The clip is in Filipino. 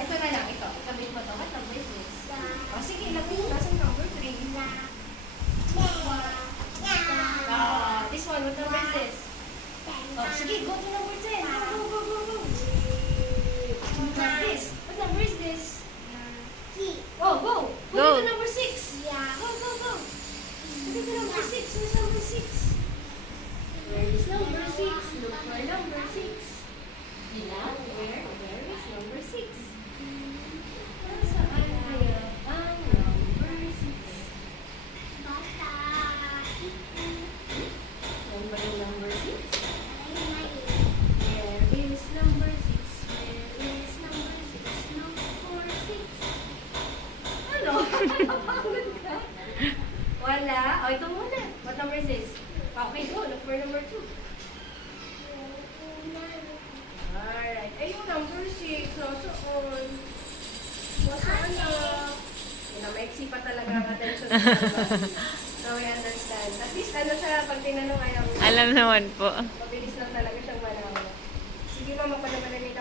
ito na lang. Ito. Ikabit mo to. What number is this? Oh, sige. Ilagay mo. Nasaan number 3? This one. What number is this? Oh, sige. Go to number 10. Go. What's this? What number is this? Oh, go. Go to number 6. Go. Go to number 6. Where's number 6? Where is number 6? Look for number 6. Ilan? Where is number 6? Nasaan kaya ang number 6? Saan ba yung number 6? Where is number 6? Where is number 6? Look for 6. Ano? Napagod ka? Wala. O, ito muna. What number is this? Okay, go. Look for number 2. Alright. Ay, yung number 6. Nasaan? Nasaan na? Yun na, maiksi pa talaga ang attention. Now we understand. At least ano siya, pag tinanong ayaw. Alam naman po. Pag